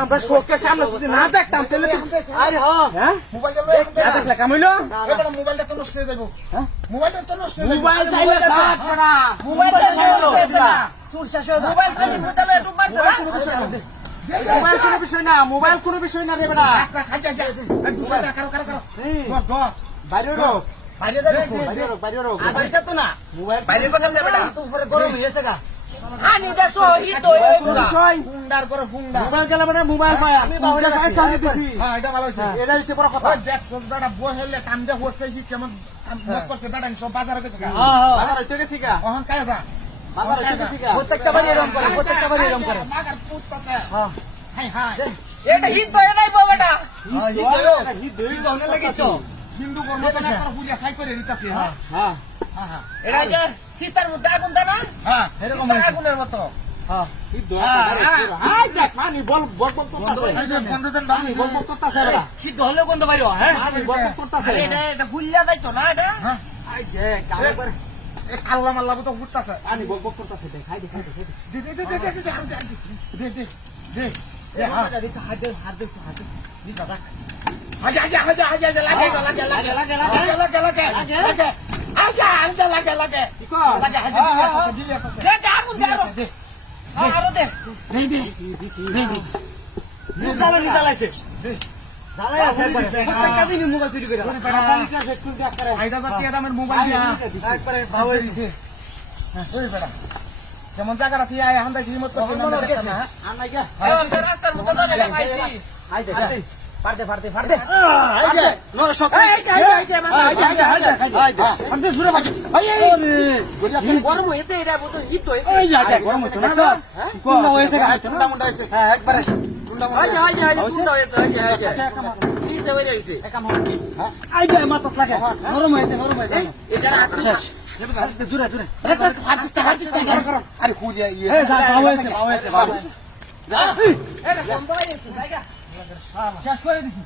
আমরা শোকের সামনে না দেখতাম মোবাইলটা কামাইলো মোবাইলটা তো নষ্ট হয়ে যাবো মোবাইলটা তো নষ্ট মোবাইল চাইলে মোবাইল কোনো বিষয় না মোবাইল কোনো বিষয় না রে বেটা গরম হয়েছে গা মোবাইল গেলে মানে মোবাইল পায়া এটা ভালো হয়েছে এটা হচ্ছে বড় কথা বসলে কামটা করছে কেমন করছে বেটা সব বাজারে গেছে বাজার হইতে গেছি গা ওখান কাজ প্রত্যেকটা বাড়ি এরকম করে প্রত্যেকটা বাড়ি এরকম করে এটা হিট ধরে নাই বাবাটা হিট ধরে লাগিয়েছ হিন্দু কর্ম তো না করে পুলিশ সাই করে দিতেছে হ্যাঁ হ্যাঁ এটা যে সীতার মধ্যে আগুন দেনা হ্যাঁ এরকম আগুনের মতো হ্যাঁ হিট ধরে আই দেখ পানি বল বল বল করতেছে এই যে বন্ধুদের পানি বল বল করতেছে এরা হিট হলেও গন্ধ বাইরো হ্যাঁ পানি বল বল করতেছে আরে এটা ফুলিয়া যাইতো না এটা হ্যাঁ আই দেখ কালে করে আল্লাহ মাল্লাহ তো ফুটতাছে আমি বল বল করতেছে দেখাই দেখাই দে দে দে দে দে দে হাত দে হাত দে নি দাদা আজা লাগে কি কো দে দে আগুন দে আরো দে দে দে নিজালাইছে জালাই আছে প্রত্যেকটা দিন মোবাইল চুরি করে আইডা জাতি দামের মোবাইল দিয়া একবারে ভালো হইছে ওই বেটা কেমন জায়গাটা তুই আয় হান্দাই হিমত করতে না আনাই গা রাস্তার মতো ধরে পাইছি আই দে ফাড়দে আই যে নর শক আই ফাড়দে জুরে বাজে আই গরম হইছে এটা বতো হিট হইছে ওই যা গরম হইছে না কোন হইছে ঠান্ডা মুন্ডা হইছে হ্যাঁ একবারে ঠান্ডা মুন্ডা আই ঠান্ডা হইছে আচ্ছা কাম কি যে হইছে হইছে কাম হ্যাঁ আই যে মাথা লাগে গরম হইছে এটা শেষ জুরে আরে খুলিয়া ইয়ে যা হয়েছে যা এটা কম হইছে জায়গা শেষ করে দিছি